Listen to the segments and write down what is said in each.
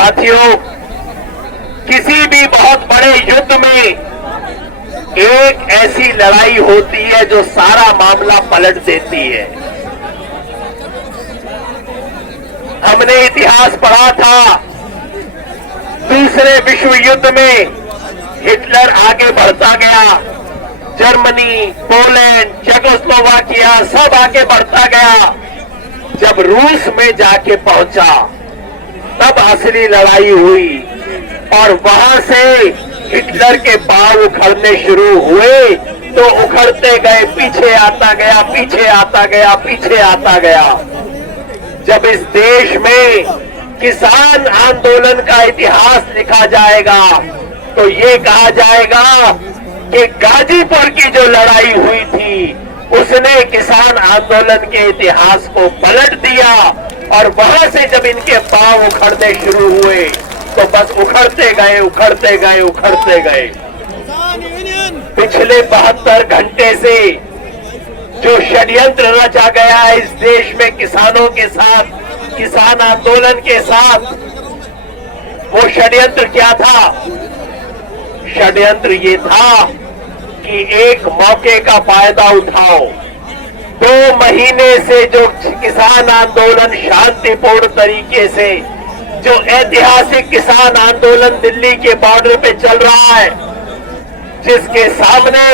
साथियों, किसी भी बहुत बड़े युद्ध में एक ऐसी लड़ाई होती है जो सारा मामला पलट देती है। हमने इतिहास पढ़ा था, दूसरे विश्व युद्ध में हिटलर आगे बढ़ता गया, जर्मनी, पोलैंड, चेकोस्लोवाकिया सब आगे बढ़ता गया। जब रूस में जाके पहुंचा तब असली लड़ाई हुई और वहां से हिटलर के पांव उखड़ने शुरू हुए तो उखड़ते गए, पीछे आता गया, पीछे आता गया, पीछे आता गया। जब इस देश में किसान आंदोलन का इतिहास लिखा जाएगा तो ये कहा जाएगा कि गाजीपुर की जो लड़ाई हुई थी उसने किसान आंदोलन के इतिहास को पलट दिया और वहां से जब इनके पांव उखड़ने शुरू हुए तो बस उखड़ते गए, उखड़ते गए, उखड़ते गए। पिछले 72 घंटे से जो षड्यंत्र रचा गया है इस देश में किसानों के साथ, किसान आंदोलन के साथ, वो षड्यंत्र क्या था? षड्यंत्र ये था कि एक मौके का फायदा उठाओ। 2 महीने से जो किसान आंदोलन शांतिपूर्ण तरीके से, जो ऐतिहासिक किसान आंदोलन दिल्ली के बॉर्डर पे चल रहा है, जिसके सामने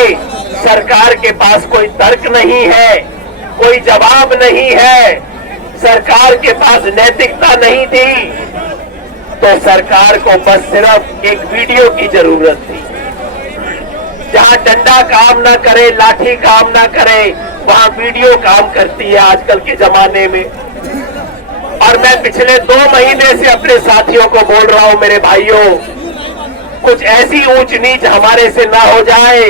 सरकार के पास कोई तर्क नहीं है, कोई जवाब नहीं है, सरकार के पास नैतिकता नहीं थी, तो सरकार को बस सिर्फ एक वीडियो की जरूरत थी। जहां डंडा काम ना करे, लाठी काम ना करे, वहां वीडियो काम करती है आजकल के जमाने में। और मैं पिछले 2 महीने से अपने साथियों को बोल रहा हूं, मेरे भाइयों, कुछ ऐसी ऊंच नीच हमारे से ना हो जाए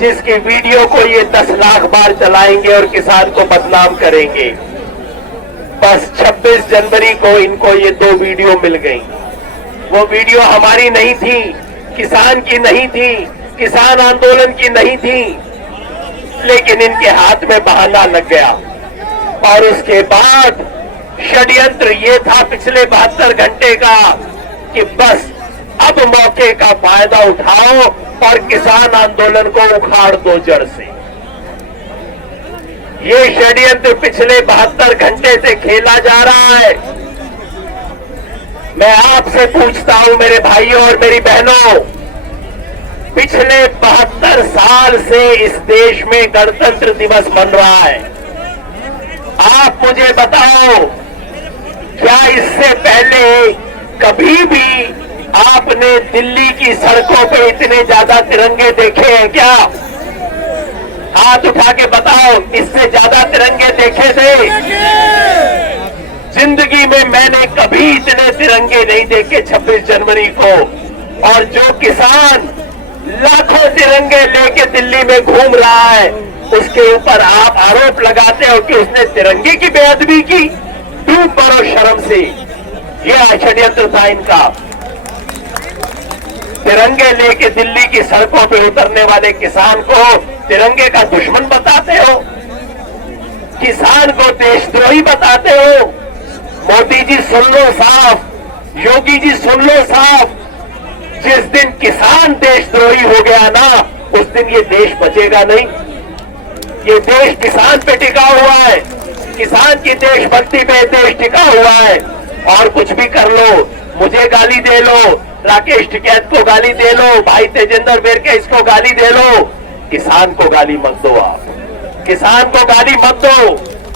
जिसकी वीडियो को ये 10 लाख बार चलाएंगे और किसान को बदनाम करेंगे। बस 26 जनवरी को इनको ये 2 वीडियो मिल गई। वो वीडियो हमारी नहीं थी, किसान की नहीं थी, किसान आंदोलन की नहीं थी, लेकिन इनके हाथ में बहाना लग गया। और उसके बाद षड्यंत्र ये था पिछले 72 घंटे का कि बस अब मौके का फायदा उठाओ और किसान आंदोलन को उखाड़ दो जड़ से। ये षड्यंत्र पिछले 72 घंटे से खेला जा रहा है। मैं आपसे पूछता हूं मेरे भाइयों और मेरी बहनों, पिछले 72 साल से इस देश में गणतंत्र दिवस मन रहा है। आप मुझे बताओ, क्या इससे पहले कभी भी आपने दिल्ली की सड़कों पे इतने ज्यादा तिरंगे देखे हैं क्या? हाथ उठा के बताओ, इससे ज्यादा तिरंगे देखे थे? जिंदगी में मैंने कभी इतने तिरंगे नहीं देखे 26 जनवरी को। और जो किसान लाखों तिरंगे लेके दिल्ली में घूम रहा है, उसके ऊपर आप आरोप लगाते हो कि उसने तिरंगे की बेअदबी की। डूब मरो शर्म से। यह षड्यंत्र था इनका। तिरंगे लेके दिल्ली की सड़कों पे उतरने वाले किसान को तिरंगे का दुश्मन बताते हो, किसान को देशद्रोही बताते हो। मोदी जी सुन लो साफ, योगी जी सुन लो साफ, जिस दिन किसान देशद्रोही हो गया ना, उस दिन ये देश बचेगा नहीं। ये देश किसान पे टिका हुआ है, किसान की देशभक्ति पे देश टिका हुआ है। और कुछ भी कर लो, मुझे गाली दे लो, राकेश टिकैत को गाली दे लो, भाई तेजेंद्र बेरके इसको गाली दे लो, किसान को गाली मत दो। आप किसान को गाली मत दो।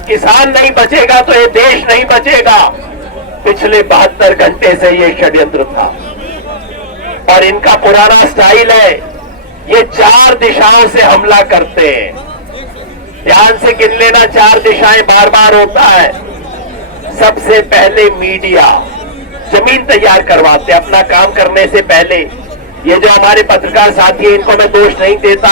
किसान नहीं बचेगा तो ये देश नहीं बचेगा। पिछले 72 घंटे से ये षड्यंत्र था और इनका पुराना स्टाइल है, ये 4 दिशाओं से हमला करते हैं। ध्यान से गिन लेना, 4 दिशाएं बार बार होता है। सबसे पहले मीडिया जमीन तैयार करवाते अपना काम करने से पहले। ये जो हमारे पत्रकार साथी हैं, इनको मैं दोष नहीं देता,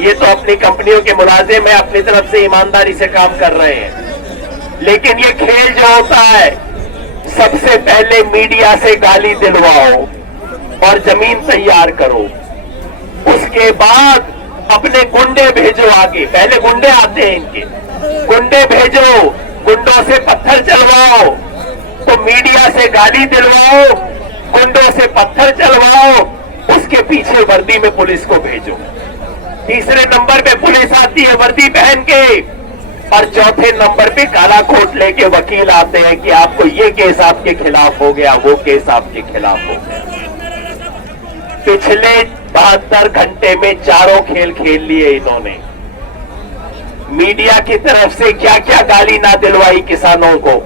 ये तो अपनी कंपनियों के मुलाजिम है, अपनी तरफ से ईमानदारी से काम कर रहे हैं। लेकिन ये खेल जो होता है, सबसे पहले मीडिया से गाली दिलवाओ और जमीन तैयार करो। उसके बाद अपने गुंडे भेजो आगे। पहले गुंडे आते हैं इनके, गुंडे भेजो, गुंडों से पत्थर चलवाओ, तो मीडिया से गाली दिलवाओ गुंडों से पत्थर चलवाओ, उसके पीछे वर्दी में पुलिस को भेजो। तीसरे नंबर पे पुलिस आती है वर्दी पहन के, और चौथे नंबर पे काला कोट लेके वकील आते हैं कि आपको ये केस आपके खिलाफ हो गया, वो केस आपके खिलाफ हो गया। पिछले 72 घंटे में चारों खेल खेल लिए इन्होंने। मीडिया की तरफ से क्या क्या गाली ना दिलवाई किसानों को,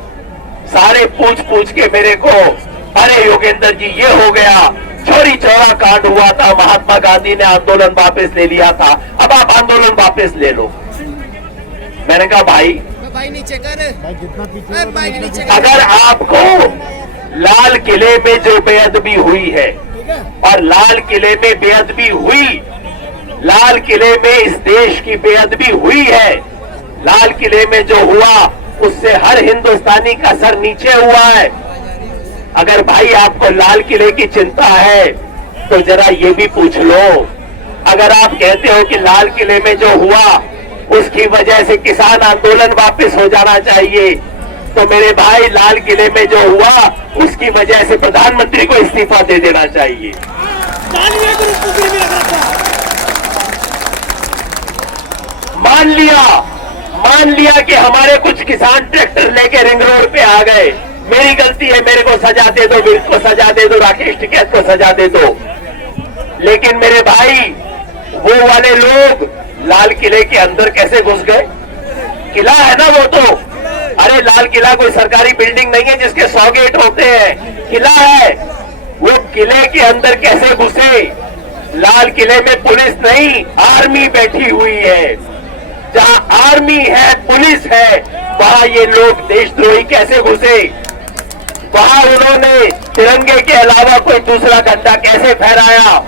सारे पूछ पूछ के मेरे को, अरे योगेंद्र जी ये हो गया, चोरी चौरा कांड हुआ था, महात्मा गांधी ने आंदोलन वापस ले लिया था, अब आप आंदोलन वापस ले लो। मैंने कहा भाई नीचे कर, नीचे कर। अगर आपको लाल किले में जो बेअदबी हुई है, और लाल किले में बेअदबी हुई, लाल किले में इस देश की बेअदबी हुई है, लाल किले में जो हुआ उससे हर हिंदुस्तानी का सर नीचे हुआ है। अगर भाई आपको लाल किले की चिंता है तो जरा ये भी पूछ लो, अगर आप कहते हो कि लाल किले में जो हुआ उसकी वजह से किसान आंदोलन वापस हो जाना चाहिए, तो मेरे भाई लाल किले में जो हुआ उसकी वजह से प्रधानमंत्री को इस्तीफा दे देना चाहिए। मान लिया कि हमारे कुछ किसान ट्रैक्टर लेके रिंग रोड पे आ गए, मेरी गलती है, मेरे को सजा दे दो, बिल को सजा दे दो, राकेश टिकैत को सजा दे दो। लेकिन मेरे भाई वो वाले लोग लाल किले के अंदर कैसे घुस गए? किला है ना वो तो, अरे लाल किला कोई सरकारी बिल्डिंग नहीं है जिसके 100 गेट होते हैं, किला है। वो किले के अंदर कैसे घुसे? लाल किले में पुलिस नहीं, आर्मी बैठी हुई है। जहां आर्मी है, पुलिस है, वहां ये लोग देशद्रोही कैसे घुसे? वहां उन्होंने तिरंगे के अलावा कोई दूसरा झंडा कैसे फहराया?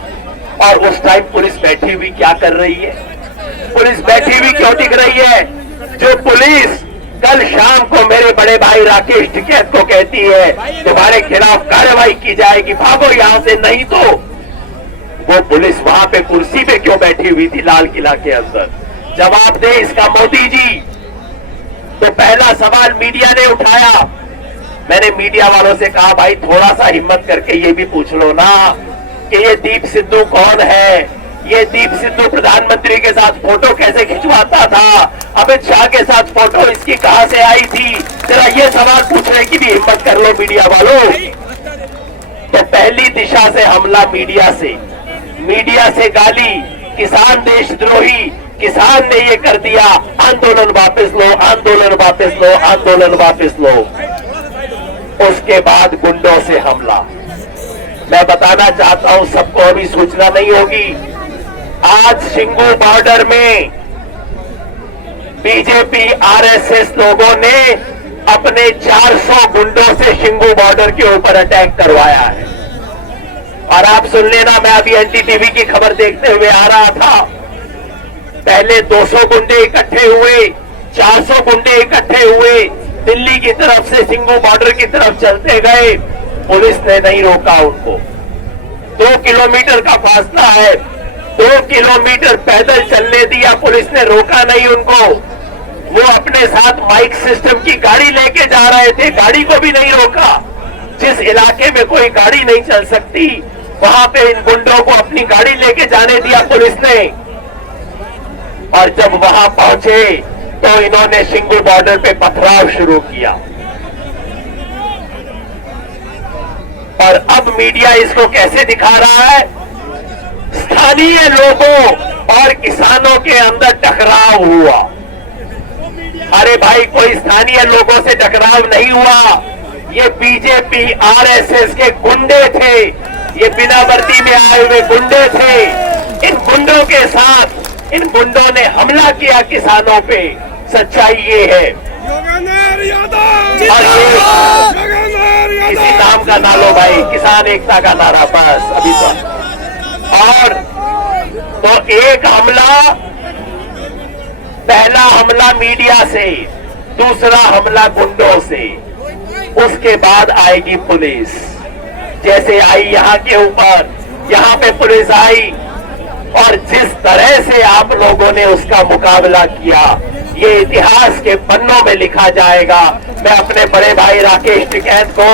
और उस टाइम पुलिस बैठी हुई क्या कर रही है? पुलिस बैठी हुई क्यों टिक रही है? जो पुलिस कल शाम को मेरे बड़े भाई राकेश टिकैत को कहती है तुम्हारे खिलाफ कार्रवाई की जाएगी, भागो यहां से, नहीं तो वो पुलिस वहां पे कुर्सी पे क्यों बैठी हुई थी लाल किला के अंदर? जवाब दे इसका मोदी जी। तो पहला सवाल मीडिया ने उठाया। मैंने मीडिया वालों से कहा भाई थोड़ा सा हिम्मत करके ये भी पूछ लो ना कि ये दीप सिद्धू कौन है? ये दीप सिद्धू प्रधानमंत्री के साथ फोटो कैसे खिंचवाता था? अमित शाह के साथ फोटो इसकी कहां से आई थी? जरा ये सवाल पूछने की भी हिम्मत कर लो मीडिया वालों। तो पहली दिशा से हमला मीडिया से गाली, किसान देशद्रोही, किसान ने ये कर दिया, आंदोलन वापस लो, आंदोलन वापस लो, आंदोलन वापस लो। उसके बाद गुंडों से हमला। मैं बताना चाहता हूं सबको, अभी सूचना नहीं होगी, आज शिंगू बॉर्डर में बीजेपी आरएसएस लोगों ने अपने 400 गुंडों से शिंगू बॉर्डर के ऊपर अटैक करवाया है। और आप सुन लेना, मैं अभी एनडीटीवी की खबर देखते हुए आ रहा था, पहले 200 गुंडे इकट्ठे हुए, 400 गुंडे इकट्ठे हुए, दिल्ली की तरफ से शिंगू बॉर्डर की तरफ चलते गए, पुलिस ने नहीं रोका उनको। 2 किलोमीटर का फासला है, 2 किलोमीटर पैदल चलने दिया, पुलिस ने रोका नहीं उनको। वो अपने साथ माइक सिस्टम की गाड़ी लेके जा रहे थे, गाड़ी को भी नहीं रोका। जिस इलाके में कोई गाड़ी नहीं चल सकती वहां पे इन गुंडों को अपनी गाड़ी लेके जाने दिया पुलिस ने। और जब वहां पहुंचे तो इन्होंने शिंगू बॉर्डर पे पथराव शुरू किया। और अब मीडिया इसको कैसे दिखा रहा है? स्थानीय लोगों और किसानों के अंदर टकराव हुआ। अरे भाई कोई स्थानीय लोगों से टकराव नहीं हुआ, ये बीजेपी आरएसएस के गुंडे थे, ये बिना वर्दी में आए हुए गुंडे थे। इन गुंडों के साथ इन गुंडों ने हमला किया किसानों पे। सच्चाई ये है। और ये किसी नाम का ना लो भाई, किसान एकता का नारा बस अभी तो। और तो एक हमला, पहला हमला मीडिया से, दूसरा हमला गुंडों से, उसके बाद आएगी पुलिस। जैसे आई यहां के ऊपर, यहां पे पुलिस आई और जिस तरह से आप लोगों ने उसका मुकाबला किया, ये इतिहास के पन्नों में लिखा जाएगा। मैं अपने बड़े भाई राकेश टिकैत को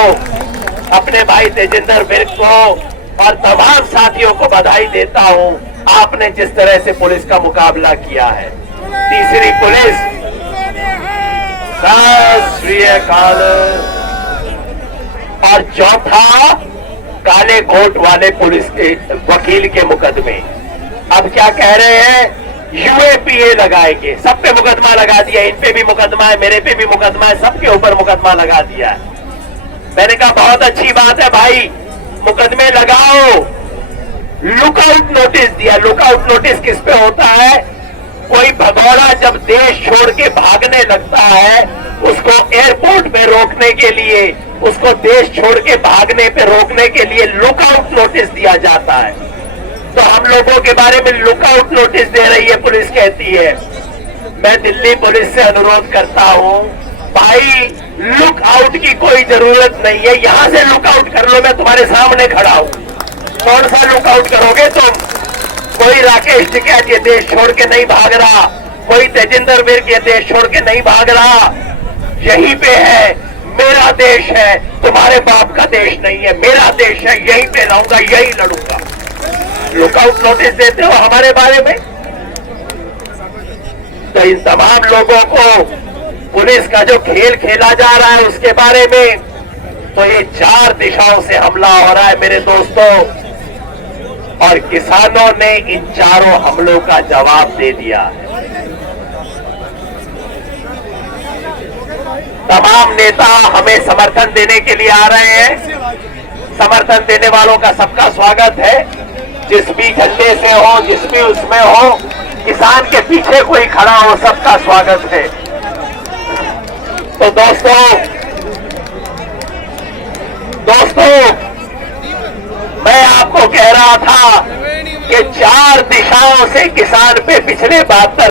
अपने भाई तेजिंदर विर्क को और तमाम साथियों को बधाई देता हूं। आपने जिस तरह से पुलिस का मुकाबला किया है। तीसरी पुलिस, सत श्री अकाल। और चौथा, काले कोट वाले पुलिस के वकील के मुकदमे। अब क्या कह रहे हैं, यूएपीए लगाएंगे, सब पे मुकदमा लगा दिया। इन पे भी मुकदमा है, मेरे पे भी मुकदमा है, सबके ऊपर मुकदमा लगा दिया है। मैंने कहा बहुत अच्छी बात है भाई, मुकदमे लगाओ। लुकआउट नोटिस दिया। लुकआउट नोटिस किस पे होता है, कोई भगौड़ा जब देश छोड़ के भागने लगता है, उसको एयरपोर्ट पे रोकने के लिए, उसको देश छोड़ के भागने पे रोकने के लिए लुकआउट नोटिस दिया जाता है। तो हम लोगों के बारे में लुकआउट नोटिस दे रही है पुलिस, कहती है। मैं दिल्ली पुलिस से अनुरोध करता हूं, भाई लुकआउट की कोई जरूरत नहीं है, यहां से लुकआउट कर लो, मैं तुम्हारे सामने खड़ा हूं। कौन सा लुकआउट करोगे तुम? कोई राकेश टिकैत ये देश छोड़ के नहीं भाग रहा, कोई तेजिंदर विर्क ये देश छोड़ के नहीं भाग रहा। यहीं पे है, मेरा देश है, तुम्हारे बाप का देश नहीं है, मेरा देश है, यहीं पे रहूंगा, यहीं लड़ूंगा। लुकआउट नोटिस देते हो हमारे बारे में। तो इन तमाम लोगों को पुलिस का जो खेल खेला जा रहा है उसके बारे में, तो ये 4 दिशाओं से हमला हो रहा है मेरे दोस्तों, और किसानों ने इन चारों हमलों का जवाब दे दिया है। तमाम नेता हमें समर्थन देने के लिए आ रहे हैं। समर्थन देने वालों का सबका स्वागत है, जिस भी झंडे से हो, जिस भी उसमें हो, किसान के पीछे कोई खड़ा हो, सबका स्वागत है। तो दोस्तों मैं आपको कह रहा था कि 4 दिशाओं से किसान पे पिछले 72